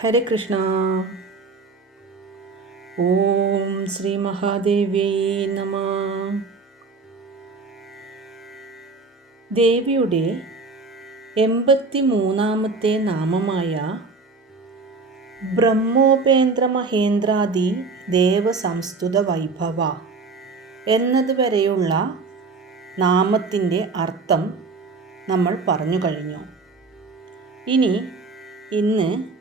ഹരേ കൃഷ്ണ. ഓം ശ്രീ മഹാദേവി നമ. ദേവിയുടെ എൺപത്തി മൂന്നാമത്തെ നാമമായ ബ്രഹ്മോപേന്ദ്ര മഹേന്ദ്രാദി ദേവസംസ്തുത വൈഭവ എന്നതുവരെയുള്ള നാമത്തിന്റെ അർത്ഥം നമ്മൾ പറഞ്ഞു കഴിഞ്ഞു. ഇനി ഇന്ന്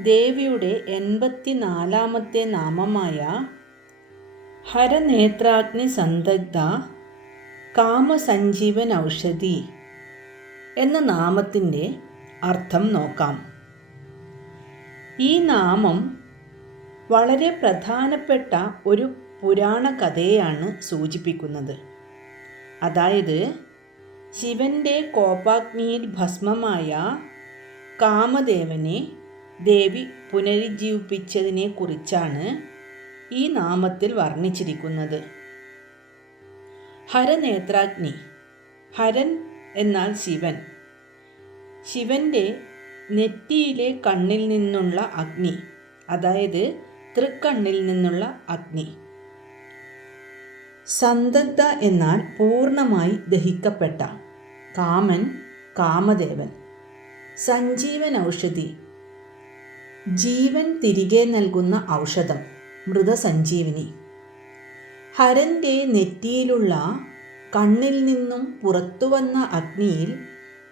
ദേവിയുടെ എൺപത്തി നാലാമത്തെ നാമമായ ഹരനേത്രാഗ്നി സന്ദഗ്ധ കാമസഞ്ജീവൻ ഔഷധി എന്ന നാമത്തിന്റെ അർത്ഥം നോക്കാം. ഈ നാമം വളരെ പ്രധാനപ്പെട്ട ഒരു പുരാണ കഥയാണ് സൂചിപ്പിക്കുന്നത്. അതായത് ശിവന്റെ കോപാഗ്നിയിൽ ഭസ്മമായ കാമദേവനെ ദേവി പുനരുജ്ജീവിപ്പിച്ചതിനെ കുറിച്ചാണ് ഈ നാമത്തിൽ വർണിച്ചിരിക്കുന്നത്. ഹരനേത്രാഗ്നി ഹരൻ എന്നാൽ ശിവൻ. ശിവന്റെ നെറ്റിയിലെ കണ്ണിൽ നിന്നുള്ള അഗ്നി അതായത് തൃക്കണ്ണിൽ നിന്നുള്ള അഗ്നി. സന്തഗ്ധ എന്നാൽ പൂർണമായി ദഹിക്കപ്പെട്ട കാമൻ കാമദേവൻ. സഞ്ജീവൻ ഔഷധി ജീവൻ തിരികെ നൽകുന്ന ഔഷധം മൃതസഞ്ജീവിനി. ഹരന്റെ നെറ്റിയിലുള്ള കണ്ണിൽ നിന്നും പുറത്തുവന്ന അഗ്നിയിൽ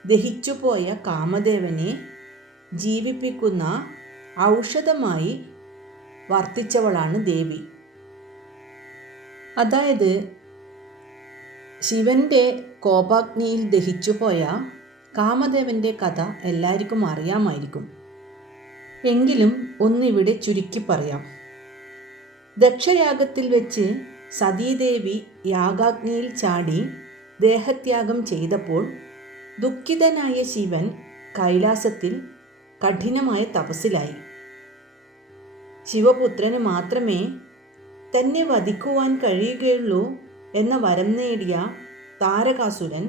ദഹിച്ചുപോയ കാമദേവനെ ജീവിപ്പിക്കുന്ന ഔഷധമായി വർത്തിച്ചവളാണ് ദേവി. അതായത് ശിവന്റെ കോപാഗ്നിയിൽ ദഹിച്ചുപോയ കാമദേവന്റെ കഥ എല്ലാവർക്കും അറിയാമായിരിക്കും. എങ്കിലും ഒന്നിവിടെ ചുരുക്കി പറയാം. ദക്ഷയാഗത്തിൽ വെച്ച് സതീദേവി യാഗാഗ്നിയിൽ ചാടി ദേഹത്യാഗം ചെയ്തപ്പോൾ ദുഃഖിതനായ ശിവൻ കൈലാസത്തിൽ കഠിനമായ തപസ്സിലായി. ശിവപുത്രന് മാത്രമേ തന്നെ വധിക്കുവാൻ കഴിയുകയുള്ളൂ എന്ന വരം നേടിയ താരകാസുരൻ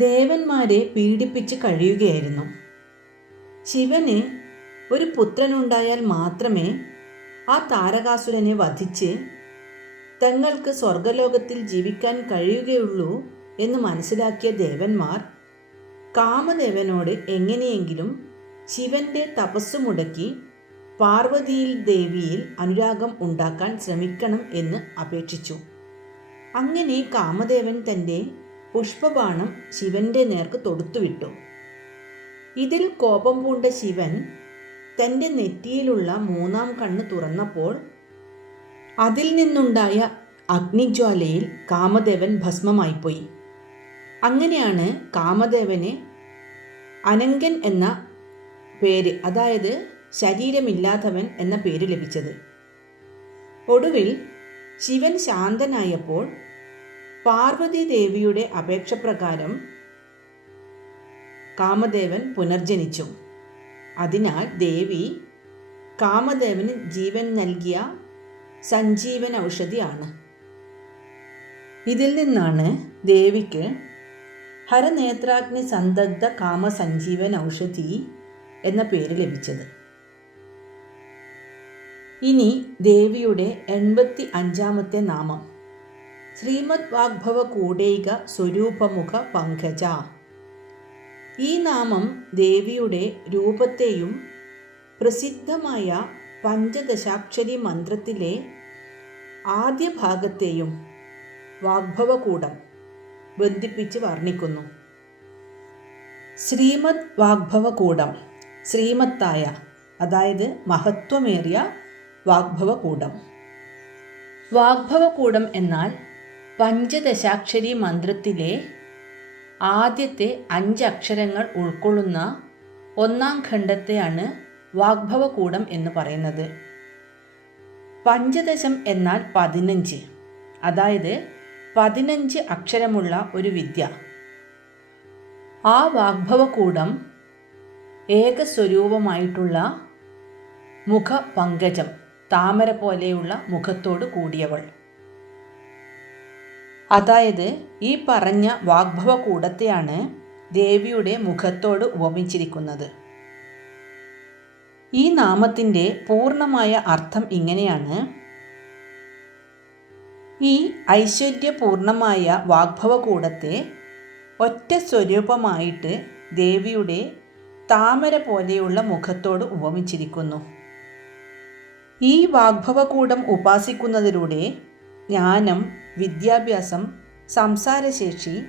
ദേവന്മാരെ പീഡിപ്പിച്ച് കഴിയുകയായിരുന്നു. ശിവന് ഒരു പുത്രനുണ്ടായാൽ മാത്രമേ ആ താരകാസുരനെ വധിച്ച് തങ്ങൾക്ക് സ്വർഗലോകത്തിൽ ജീവിക്കാൻ കഴിയുകയുള്ളൂ എന്ന് മനസ്സിലാക്കിയ ദേവന്മാർ കാമദേവനോട് എങ്ങനെയെങ്കിലും ശിവന്റെ തപസ്സു മുടക്കി പാർവതിയിൽ ദേവിയിൽ അനുരാഗം ഉണ്ടാക്കാൻ ശ്രമിക്കണം എന്ന് അപേക്ഷിച്ചു. അങ്ങനെ കാമദേവൻ തന്റെ പുഷ്പബാണം ശിവന്റെ നേർക്ക് തൊടുത്തുവിട്ടു. ഇതിൽ കോപം പൂണ്ട ശിവൻ തന്റെ നെറ്റിയിലുള്ള മൂന്നാം കണ്ണ് തുറന്നപ്പോൾ അതിൽ നിന്നുണ്ടായ അഗ്നിജ്വാലയിൽ കാമദേവൻ ഭസ്മമായിപ്പോയി. അങ്ങനെയാണ് കാമദേവനെ അനങ്കൻ എന്ന പേര് അതായത് ശരീരമില്ലാത്തവൻ എന്ന പേര് ലഭിച്ചത്. ഒടുവിൽ ശിവൻ ശാന്തനായപ്പോൾ പാർവതി ദേവിയുടെ അപേക്ഷ പ്രകാരം കാമദേവൻ പുനർജനിച്ചു. അതിനാൽ ദേവി കാമദേവന് ജീവൻ നൽകിയ സഞ്ജീവൻ ഔഷധിയാണ് ഇതിൽ നിന്നാണ് ദേവിക്ക് ഹരനേത്രാഗ്നി സന്ദഗ്ധ കാമസഞ്ജീവൻ ഔഷധി എന്ന പേര് ലഭിച്ചത്. ഇനി ദേവിയുടെ എൺപത്തി അഞ്ചാമത്തെ നാമം ശ്രീമദ് വാഗ്ഭവ കൂടൈക സ്വരൂപമുഖ പങ്കജ ഈ നാമം ദേവിയുടെ രൂപത്തെയും പ്രസിദ്ധമായ പഞ്ചദശാക്ഷരി മന്ത്രത്തിലെ ആദ്യ ഭാഗത്തെയും വാഗ്ഭവകൂടം ബന്ധിപ്പിച്ച് വർണിക്കുന്നു. ശ്രീമദ് വാഗ്ഭവകൂടം ശ്രീമത്തായ അതായത് മഹത്വമേറിയ വാഗ്ഭവകൂടം. വാഗ്ഭവകൂടം എന്നാൽ പഞ്ചദശാക്ഷരി മന്ത്രത്തിലെ ആദ്യത്തെ അഞ്ച് അക്ഷരങ്ങൾ ഉൾക്കൊള്ളുന്ന ഒന്നാം ഖണ്ഡത്തെയാണ് വാഗ്ഭവകൂടം എന്ന് പറയുന്നത്. പഞ്ചദശം എന്നാൽ പതിനഞ്ച്. അതായത് പതിനഞ്ച് അക്ഷരമുള്ള ഒരു വിദ്യ. ആ വാഗ്ഭവകൂടം ഏകസ്വരൂപമായിട്ടുള്ള മുഖപങ്കജം താമര പോലെയുള്ള മുഖത്തോട് കൂടിയവൾ. അതായത് ഈ പറഞ്ഞ വാഗ്ഭവ കൂടത്തെയാണ് ദേവിയുടെ മുഖത്തോട് ഉപമിച്ചിരിക്കുന്നത്. ഈ നാമത്തിന്റെ പൂർണമായ അർത്ഥം ഇങ്ങനെയാണ്. ഈ ഐശ്വര്യപൂർണമായ വാഗ്ഭവകൂടത്തെ ഒറ്റ സ്വരൂപമായിട്ട് ദേവിയുടെ താമര പോലെയുള്ള മുഖത്തോട് ഉപമിച്ചിരിക്കുന്നു. ഈ വാഗ്ഭവകൂടം ഉപാസിക്കുന്നതിലൂടെ ജ്ഞാനം വിദ്യാഭ്യാസം സംസാരശേഷി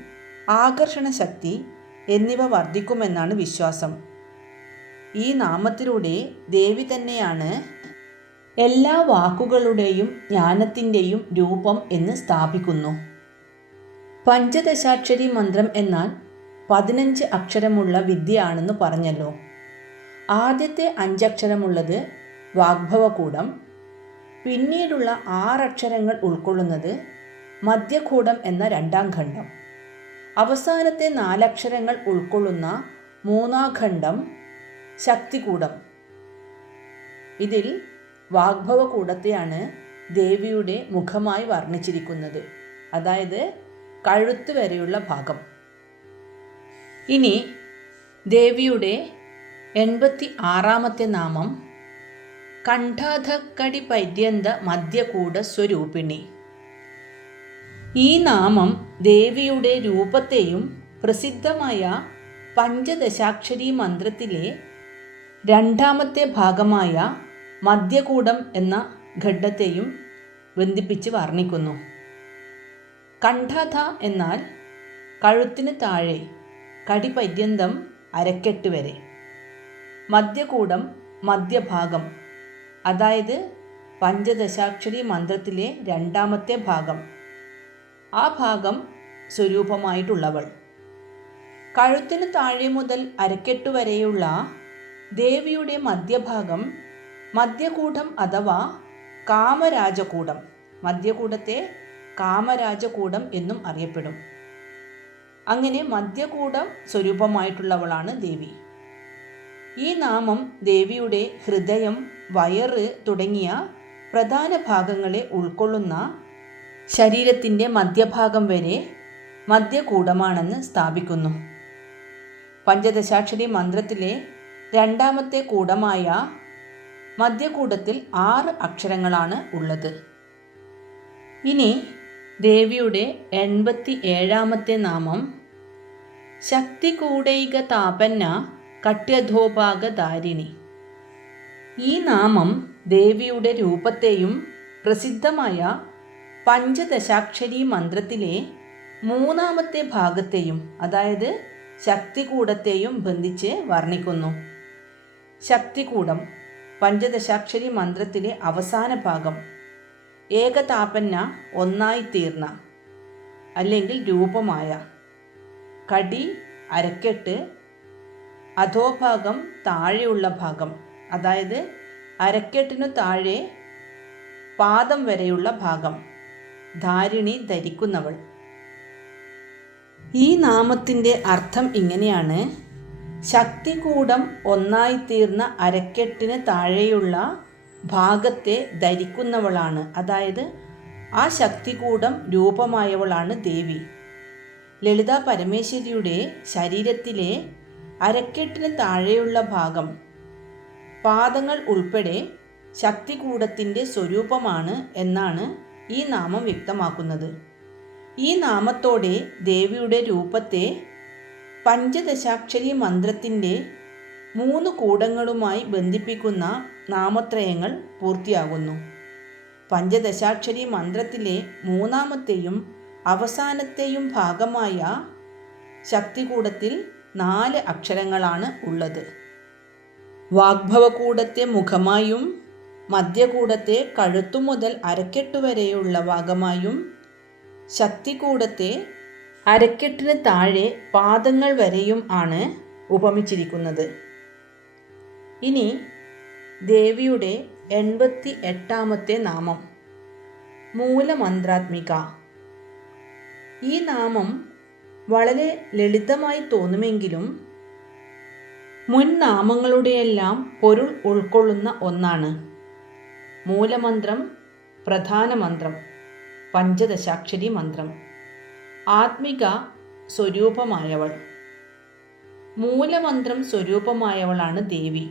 ആകർഷണശക്തി എന്നിവ വർദ്ധിക്കുമെന്നാണ് വിശ്വാസം. ഈ നാമത്തിലൂടെ ദേവി തന്നെയാണ് എല്ലാ വാക്കുകളുടെയും ജ്ഞാനത്തിന്റെയും രൂപം എന്ന് സ്ഥാപിക്കുന്നു. പഞ്ചദശാക്ഷരി മന്ത്രം എന്നാൽ പതിനഞ്ച് അക്ഷരമുള്ള വിദ്യയാണെന്ന് പറഞ്ഞല്ലോ. ആദ്യത്തെ അഞ്ചക്ഷരമുള്ളത് വാഗ്ഭവകൂടം പിന്നീടുള്ള ആറക്ഷരങ്ങൾ ഉൾക്കൊള്ളുന്നത് മധ്യകൂടം എന്ന രണ്ടാം ഖണ്ഡം. അവസാനത്തെ നാലക്ഷരങ്ങൾ ഉൾക്കൊള്ളുന്ന മൂന്നാം ഖണ്ഡം ശക്തികൂടം. ഇതിൽ വാഗ്ഭവകൂടത്തെയാണ് ദേവിയുടെ മുഖമായി വർണിച്ചിരിക്കുന്നത്. അതായത് കഴുത്ത് വരെയുള്ള ഭാഗം. ഇനി ദേവിയുടെ എൺപത്തി ആറാമത്തെ നാമം കണ്ഠാധക്കടി പര്യന്ത മധ്യകൂട സ്വരൂപിണി. ഈ നാമം ദേവിയുടെ രൂപത്തെയും പ്രസിദ്ധമായ പഞ്ചദശാക്ഷരി മന്ത്രത്തിലെ രണ്ടാമത്തെ ഭാഗമായ മധ്യകൂടം എന്ന ഘട്ടത്തെയും ബന്ധിപ്പിച്ച് വർണിക്കുന്നു. കണ്ഠാഥ എന്നാൽ കഴുത്തിന് താഴെ കടിപര്യന്തം അരക്കെട്ട് വരെ. മധ്യകൂടം മധ്യഭാഗം അതായത് പഞ്ചദശാക്ഷരി മന്ത്രത്തിലെ രണ്ടാമത്തെ ഭാഗം. ആ ഭാഗം സ്വരൂപമായിട്ടുള്ളവൾ. കഴുത്തിന് താഴെ മുതൽ അരക്കെട്ട് വരെയുള്ള ദേവിയുടെ മധ്യഭാഗം മധ്യകൂടം അഥവാ കാമരാജകൂടം. മധ്യകൂടത്തെ കാമരാജകൂടം എന്നും അറിയപ്പെടും. അങ്ങനെ മധ്യകൂടം സ്വരൂപമായിട്ടുള്ളവളാണ് ദേവി. ഈ നാമം ദേവിയുടെ ഹൃദയം വയറ് തുടങ്ങിയ പ്രധാന ഭാഗങ്ങളെ ഉൾക്കൊള്ളുന്ന ശരീരത്തിന്റെ മധ്യഭാഗം വരെ മധ്യകൂടമാണെന്ന് സ്ഥാപിക്കുന്നു. പഞ്ചദശാക്ഷരി മന്ത്രത്തിലെ രണ്ടാമത്തെ കൂടമായ മധ്യകൂടത്തിൽ ആറ് അക്ഷരങ്ങളാണ് ഉള്ളത്. ഇനി ദേവിയുടെ എൺപത്തി ഏഴാമത്തെ നാമം ശക്തി കൂടൈക താപന്ന കട്യധോപാകധാരിണി ഈ നാമം ദേവിയുടെ രൂപത്തെയും പ്രസിദ്ധമായ പഞ്ചദശാക്ഷരി മന്ത്രത്തിലെ മൂന്നാമത്തെ ഭാഗത്തെയും അതായത് ശക്തികൂടത്തെയും ബന്ധിച്ച് വർണിക്കുന്നു. ശക്തികൂടം പഞ്ചദശാക്ഷരി മന്ത്രത്തിലെ അവസാന ഭാഗം ഏകതാപന്ന ഒന്നായി തീർന്ന അല്ലെങ്കിൽ രൂപമായ കടി അരക്കെട്ട് അധോഭാഗം താഴെയുള്ള ഭാഗം അതായത് അരക്കെട്ടിനു താഴെ പാദം വരെയുള്ള ഭാഗം. ധാരിണി ധരിക്കുന്നവൾ. ഈ നാമത്തിന്റെ അർത്ഥം ഇങ്ങനെയാണ്. ശക്തികൂടം ഒന്നായിത്തീർന്ന അരക്കെട്ടിന് താഴെയുള്ള ഭാഗത്തെ ധരിക്കുന്നവളാണ്. അതായത് ആ ശക്തികൂടം രൂപമായവളാണ് ദേവി. ലളിത പരമേശ്വരിയുടെ ശരീരത്തിലെ അരക്കെട്ടിന് താഴെയുള്ള ഭാഗം പാദങ്ങൾ ഉൾപ്പെടെ ശക്തികൂടത്തിന്റെ സ്വരൂപമാണ് എന്നാണ് ഈ നാമം വ്യക്തമാക്കുന്നത്. ഈ നാമത്തോടെ ദേവിയുടെ രൂപത്തെ പഞ്ചദശാക്ഷരി മന്ത്രത്തിന്റെ മൂന്ന് കൂടങ്ങളുമായി ബന്ധിപ്പിക്കുന്ന നാമത്രയങ്ങൾ പൂർത്തിയാകുന്നു. പഞ്ചദശാക്ഷരി മന്ത്രത്തിലെ മൂന്നാമത്തെയും അവസാനത്തെയും ഭാഗമായ ശക്തികൂടത്തിൽ നാല് അക്ഷരങ്ങളാണ് ഉള്ളത്. വാഗ്ഭവകൂടത്തെ മുഖമായും മധ്യകൂടത്തെ കഴുത്തു മുതൽ അരക്കെട്ട് വരെയുള്ള ഭാഗമായും ശക്തികൂടത്തെ അരക്കെട്ടിന് താഴെ പാദങ്ങൾ വരെയും ആണ് ഉപമിച്ചിരിക്കുന്നത്. ഇനി ദേവിയുടെ എൺപത്തി എട്ടാമത്തെ നാമം മൂലമന്ത്രാത്മിക. ഈ നാമം വളരെ ലളിതമായി തോന്നുമെങ്കിലും മുൻ നാമങ്ങളുടെയെല്ലാം പൊരുൾ ഉൾക്കൊള്ളുന്ന ഒന്നാണ്. മൂലമന്ത്രം പ്രധാനമന്ത്രം പഞ്ചദശാക്ഷരി മന്ത്രം. ആത്മിക സ്വരൂപമായവൾ. മൂലമന്ത്രം സ്വരൂപമായവളാണ് ദേവി.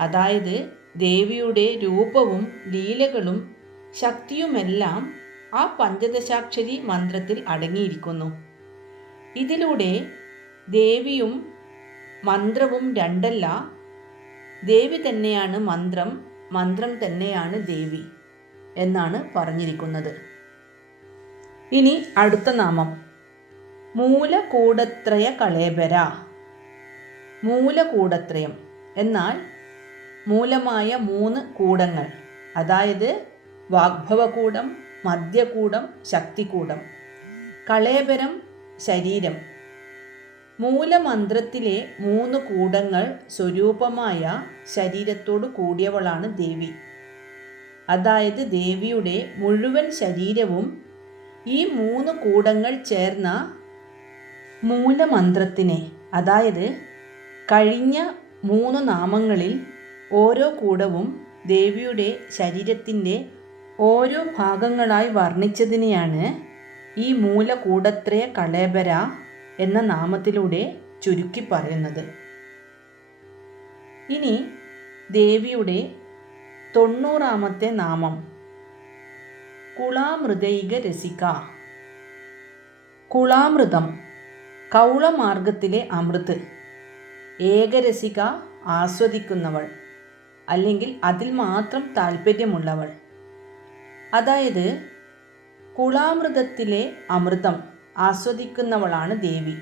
അതായത് ദേവിയുടെ രൂപവും ലീലകളും ശക്തിയുമെല്ലാം ആ പഞ്ചദശാക്ഷരി മന്ത്രത്തിൽ അടങ്ങിയിരിക്കുന്നു. ഇതിലൂടെ ദേവിയും മന്ത്രവും രണ്ടല്ല ദേവി തന്നെയാണ് മന്ത്രം മന്ത്രം തന്നെയാണ് ദേവി എന്നാണ് പറഞ്ഞിരിക്കുന്നത്. ഇനി അടുത്ത നാമം. മൂലകൂടത്രയ കളേബര മൂലകൂടത്രയം. എന്നാൽ മൂലമായ മൂന്ന് കൂടങ്ങൾ. അതായത് വാഗ്ഭവകൂടം മദ്യകൂടം ശക്തികൂടം. കളേബരം ശരീരം. മൂലമന്ത്രത്തിലെ മൂന്ന് കൂടങ്ങൾ സ്വരൂപമായ ശരീരത്തോട് കൂടിയവളാണ് ദേവി. അതായത് ദേവിയുടെ മുഴുവൻ ശരീരവും ഈ മൂന്ന് കൂടങ്ങൾ ചേർന്ന മൂലമന്ത്രത്തിനെ അതായത് കഴിഞ്ഞ മൂന്ന് നാമങ്ങളിൽ ഓരോ കൂടവും ദേവിയുടെ ശരീരത്തിന്റെ ഓരോ ഭാഗങ്ങളായി വർണിച്ചതിനെയാണ് ഈ മൂലകൂടത്രയ കളേബര എന്ന നാമത്തിലൂടെ ചുരുക്കി പറയുന്നത്. ഇനി ദേവിയുടെ തൊണ്ണൂറാമത്തെ നാമം കുളാമൃതൈക രസിക. കുളാമൃതം കൗളമാർഗത്തിലെ അമൃത്. ഏകരസിക ആസ്വദിക്കുന്നവൾ അല്ലെങ്കിൽ അതിൽ മാത്രം താല്പര്യമുള്ളവൾ അതായത് കുളാമൃതത്തിലെ അമൃതം. ആസ്വദിക്കുന്നവളാണ് ദേവി.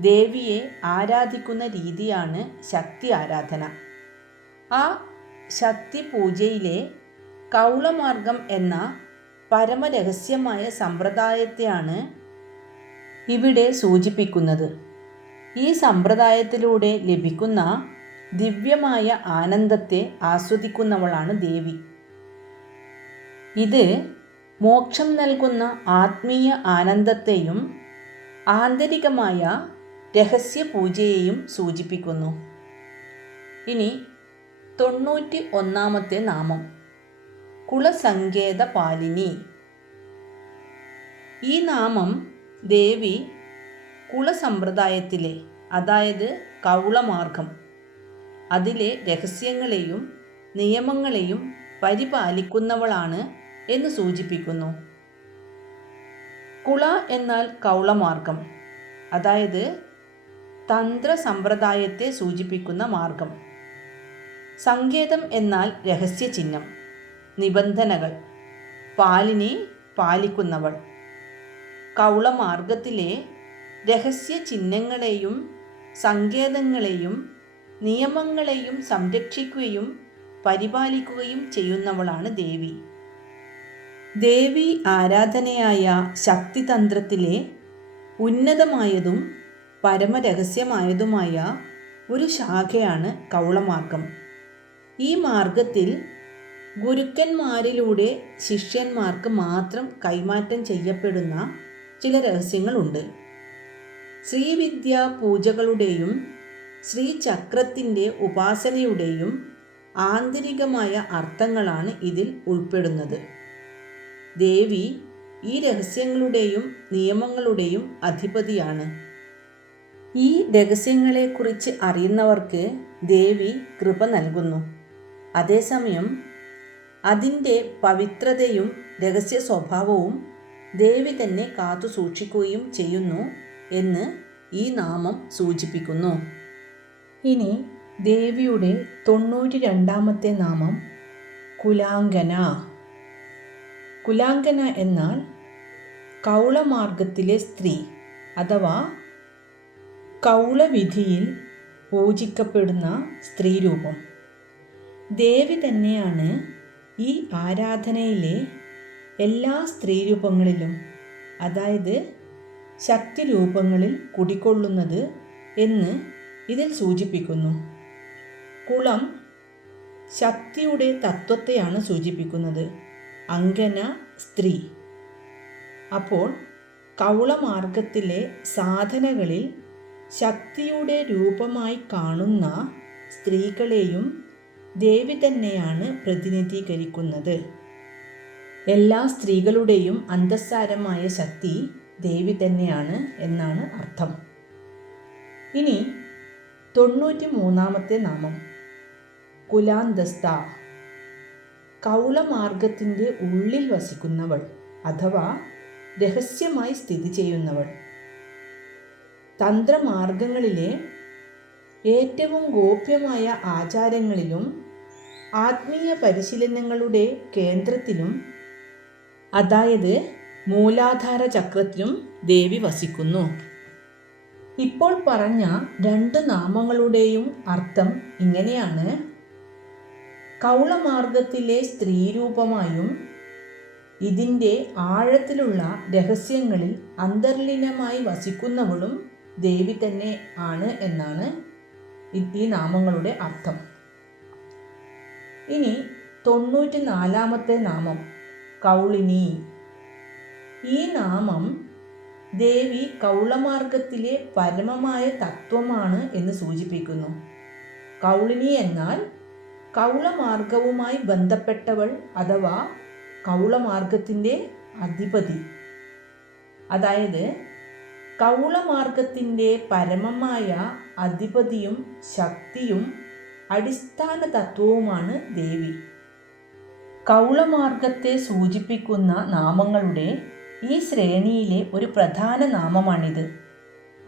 ദേവിയെ ആരാധിക്കുന്ന രീതിയാണ് ശക്തി ആരാധന. ആ ശക്തി പൂജയിലെ കൗളമാർഗം എന്ന പരമരഹസ്യമായ സമ്പ്രദായത്തെയാണ് ഇവിടെ സൂചിപ്പിക്കുന്നത്. ഈ സമ്പ്രദായത്തിലൂടെ ലഭിക്കുന്ന ദിവ്യമായ ആനന്ദത്തെ ആസ്വദിക്കുന്നവളാണ് ദേവി. ഇത് മോക്ഷം നൽകുന്ന ആത്മീയ ആനന്ദത്തെയും ആന്തരികമായ രഹസ്യ പൂജയെയും സൂചിപ്പിക്കുന്നു. ഇനി തൊണ്ണൂറ്റി ഒന്നാമത്തെ നാമം. കുളസങ്കേത പാലിനി ഈ നാമം ദേവി കുളസമ്പ്രദായത്തിലെ അതായത് കൗളമാർഗം അതിലെ രഹസ്യങ്ങളെയും നിയമങ്ങളെയും പരിപാലിക്കുന്നവളാണ് എന്ന് സൂചിപ്പിക്കുന്നു. കുള എന്നാൽ കൗളമാർഗം അതായത് തന്ത്ര സമ്പ്രദായത്തെ സൂചിപ്പിക്കുന്ന മാർഗം. സങ്കേതം എന്നാൽ രഹസ്യ ചിഹ്നം നിബന്ധനകൾ പാലിനി പാലിക്കുന്നവൾ. കൗളമാർഗത്തിലെ രഹസ്യ ചിഹ്നങ്ങളെയും സങ്കേതങ്ങളെയും നിയമങ്ങളെയും സംരക്ഷിക്കുകയും പരിപാലിക്കുകയും ചെയ്യുന്നവളാണ് ദേവി. ദേവി ആരാധനയായ ശക്തിതന്ത്രത്തിലെ ഉന്നതമായതും പരമരഹസ്യമായതുമായ ഒരു ശാഖയാണ് കൗളമാർഗം. ഈ മാർഗത്തിൽ ഗുരുക്കന്മാരിലൂടെ ശിഷ്യന്മാർക്ക് മാത്രം കൈമാറ്റം ചെയ്യപ്പെടുന്ന ചില രഹസ്യങ്ങളുണ്ട്. ശ്രീവിദ്യ പൂജകളുടെയും ശ്രീചക്രത്തിന്റെ ഉപാസനയുടെയും ആന്തരികമായ അർത്ഥങ്ങളാണ് ഇതിൽ ഉൾപ്പെടുന്നത്. ദേവി ഈ രഹസ്യങ്ങളുടെയും നിയമങ്ങളുടെയും അധിപതിയാണ്. ഈ രഹസ്യങ്ങളെക്കുറിച്ച് അറിയുന്നവർക്ക് ദേവി കൃപ നൽകുന്നു. അതേസമയം അതിന്റെ പവിത്രതയും രഹസ്യ സ്വഭാവവും ദേവി തന്നെ കാത്തു സൂക്ഷിക്കുകയും ചെയ്യുന്നു എന്ന് ഈ നാമം സൂചിപ്പിക്കുന്നു. ഇനി ദേവിയുടെ തൊണ്ണൂറ്റി രണ്ടാമത്തെ നാമം കുലാങ്കന കുലാങ്കന എന്നാൽ കൗളമാർഗത്തിലെ സ്ത്രീ അഥവാ കൗളവിധിയിൽ പൂജിക്കപ്പെടുന്ന സ്ത്രീരൂപം. ദേവി തന്നെയാണ് ഈ ആരാധനയിലെ എല്ലാ സ്ത്രീരൂപങ്ങളിലും അതായത് ശക്തി രൂപങ്ങളിൽ കുടികൊള്ളുന്നത് എന്ന് ഇതിൽ സൂചിപ്പിക്കുന്നു. കുളം ശക്തിയുടെ തത്വത്തെയാണ് സൂചിപ്പിക്കുന്നത്. അങ്കന സ്ത്രീ. അപ്പോൾ കൗളമാർഗത്തിലെ സാധനകളിൽ ശക്തിയുടെ രൂപമായി കാണുന്ന സ്ത്രീകളെയും ദേവി തന്നെയാണ് പ്രതിനിധീകരിക്കുന്നത്. എല്ലാ സ്ത്രീകളുടെയും അന്തസ്സാരമായ ശക്തി ദേവി തന്നെയാണ് എന്നാണ് അർത്ഥം. ഇനി തൊണ്ണൂറ്റി മൂന്നാമത്തെ നാമം. കുലാന്തസ്ത കൗളമാർഗത്തിന്റെ ഉള്ളിൽ വസിക്കുന്നവൾ അഥവാ രഹസ്യമായി സ്ഥിതി ചെയ്യുന്നവൾ. തന്ത്രമാർഗങ്ങളിലെ ഏറ്റവും ഗോപ്യമായ ആചാരങ്ങളിലും ആത്മീയ പരിശീലനങ്ങളുടെ കേന്ദ്രത്തിലും അതായത് മൂലാധാര ചക്രത്തിലും ദേവി വസിക്കുന്നു. ഇപ്പോൾ പറഞ്ഞ രണ്ട് നാമങ്ങളുടെയും അർത്ഥം ഇങ്ങനെയാണ്. കൗളമാർഗത്തിലെ സ്ത്രീരൂപമായും ഇതിന്റെ ആഴത്തിലുള്ള രഹസ്യങ്ങളിൽ അന്തർലീനമായി വസിക്കുന്നവളും ദേവി തന്നെ ആണ് എന്നാണ് ഈ നാമങ്ങളുടെ അർത്ഥം. ഇനി തൊണ്ണൂറ്റി നാലാമത്തെ നാമം കൗളിനി. ഈ നാമം ദേവി കൗളമാർഗത്തിലെ പരമമായ തത്വമാണ് എന്ന് സൂചിപ്പിക്കുന്നു. കൗളിനി എന്നാൽ കൗളമാർഗവുമായി ബന്ധപ്പെട്ടവൾ അഥവാ കൗളമാർഗത്തിന്റെ അധിപതി. അതായത് കൗളമാർഗത്തിന്റെ പരമമായ അധിപതിയും ശക്തിയും അടിസ്ഥാന തത്വവുമാണ് ദേവി. കൗളമാർഗത്തെ സൂചിപ്പിക്കുന്ന നാമങ്ങളുടെ ഈ ശ്രേണിയിലെ ഒരു പ്രധാന നാമമാണിത്.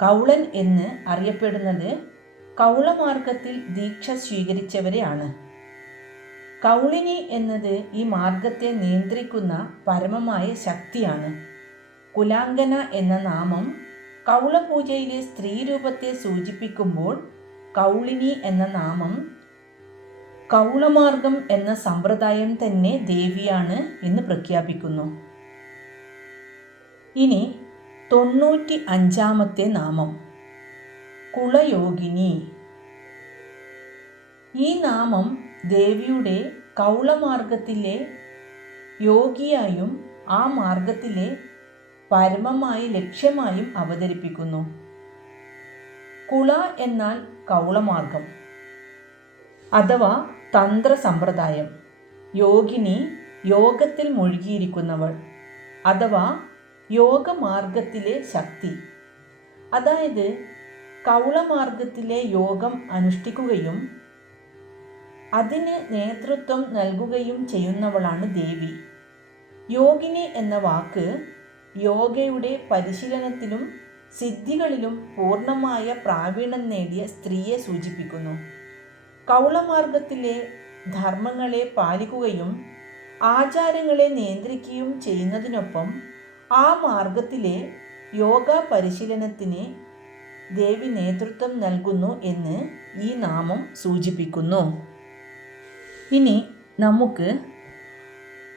കൗളൻ എന്ന് അറിയപ്പെടുന്നത് കൗളമാർഗത്തിൽ ദീക്ഷ സ്വീകരിച്ചവരെയാണ്. കൗളിനി എന്നത് ഈ മാർഗത്തെ നിയന്ത്രിക്കുന്ന പരമമായ ശക്തിയാണ്. കുലാങ്കന എന്ന നാമം കൗളപൂജയിലെ സ്ത്രീരൂപത്തെ സൂചിപ്പിക്കുമ്പോൾ കൗളിനി എന്ന നാമം കൗളമാർഗം എന്ന സമ്പ്രദായം തന്നെ ദേവിയാണ് എന്ന് പ്രഖ്യാപിക്കുന്നു. ഇനി തൊണ്ണൂറ്റി അഞ്ചാമത്തെ നാമം കുളയോഗിനി. ഈ നാമം ദേവിയുടെ കൗളമാർഗത്തിലെ യോഗിയായും ആ മാർഗത്തിലെ പരമമായ ലക്ഷ്യമായും അവതരിപ്പിക്കുന്നു. കുള എന്നാൽ കൗളമാർഗം അഥവാ തന്ത്ര സമ്പ്രദായം യോഗിനി യോഗത്തിൽ മുഴുകിയിരിക്കുന്നവൾ അഥവാ യോഗമാർഗത്തിലെ ശക്തി. അതായത് കൗളമാർഗത്തിലെ യോഗം അനുഷ്ഠിക്കുകയും അതിന് നേതൃത്വം നൽകുകയും ചെയ്യുന്നവളാണ് ദേവി. യോഗിനി എന്ന വാക്ക് യോഗയുടെ പരിശീലനത്തിലും സിദ്ധികളിലും പൂർണമായ പ്രാവീണ്യം നേടിയ സ്ത്രീയെ സൂചിപ്പിക്കുന്നു. കൗളമാർഗത്തിലെ ധർമ്മങ്ങളെ പാലിക്കുകയും ആചാരങ്ങളെ നിയന്ത്രിക്കുകയും ചെയ്യുന്നതിനൊപ്പം ആ മാർഗത്തിലെ യോഗ പരിശീലനത്തിന് ദേവി നേതൃത്വം നൽകുന്നു എന്ന് ഈ നാമം സൂചിപ്പിക്കുന്നു. ഇനി നമുക്ക്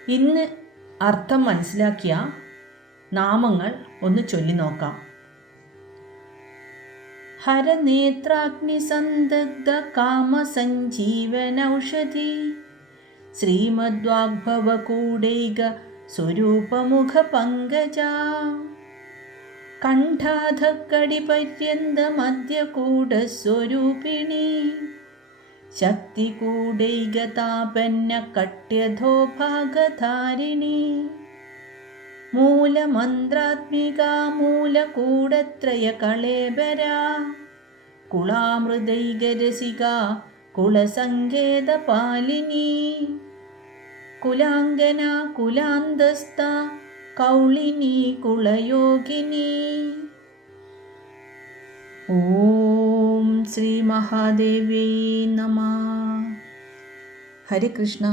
ഇന്ന് അർത്ഥം മനസ്സിലാക്കിയ നാമങ്ങൾ ഒന്ന് ചൊല്ലി നോക്കാം. ഹരനേത്രാഗ്നിസന്ദഗ്ധ കാമസഞ്ജീവനൌഷധി ശ്രീമദ്വാഗ്ഭവകൂടൈക സ്വരൂപമുഖപങ്കജ കണ്ഠാധക്കടിപര്യന്തമദ്യകൂടസ്വരൂപിണി ശക്തികൂടൈകതാപന്ന കട്യധോ ഭാഗധാരിണി മൂലമന്ത്രാത്മികാ മൂലകൂടത്രയ കളേബരാ കുളാമൃദൈകരസിക കുളസങ്കേതപാലിനി. കുലാംഗന കുലാന്തസ്ത കൗളിനി കുളയോഗിനി. ഓം ശ്രീ മഹാദേവ്യൈ നമ. ഹരികൃഷ്ണ